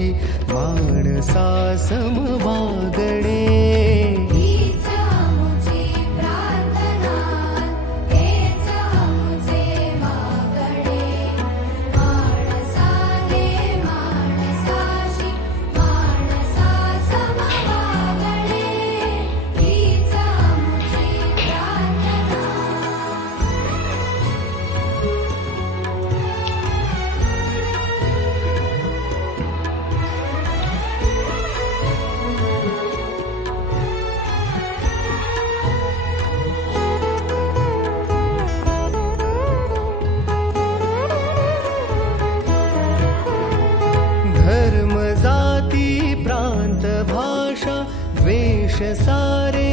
माणसा समवागणे वेश सारे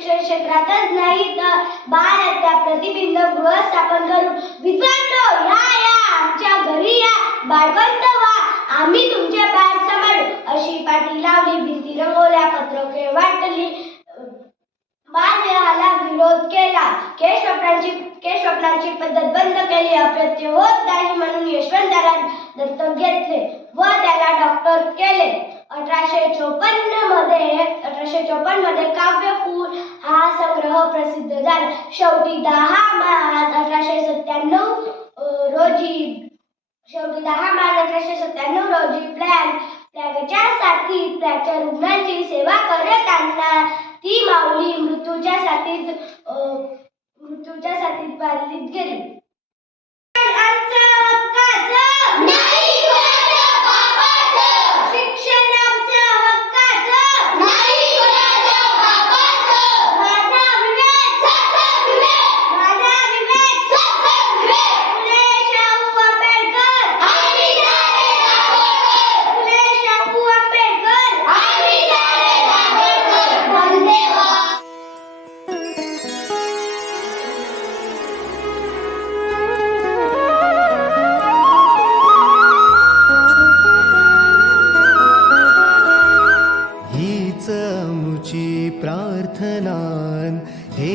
शिक्षण क्षेत्रातच नाही तर बाळ हत्या प्रतिबिंब गृह स्थापन करून विद्वांनो या या आमच्या घरी या. बाळवंत वा आम्ही तुमचे बाळ सांभाळू अशी पाठी लावली. भिंती रंगवल्या. पत्रके वाटली. बालविवाहाला विरोध केला. केश वपनाची केश वपनाची पद्धत बंद केली. अप्रत्य होत नाही म्हणून यशवंतराव दत्तक घेतले व त्याला डॉक्टर केले. अठराशे चोपन्नमध्ये अठराशे चोपन्नमध्ये काव्य फूल हा संग्रह प्रसिद्ध झाला. शेवटी दहा मार्च अठराशे सत्त्याण्णव रोजी शेवटी दहा मार्च अठराशे सत्त्याण्णव रोजी प्लॅग प्लॅगच्या साथी प्लॅगच्या रुग्णांची सेवा करत करताना ती माऊली मृत्यूच्या साथीत अं, मृत्यूच्या साथीत बांधलीत गेली.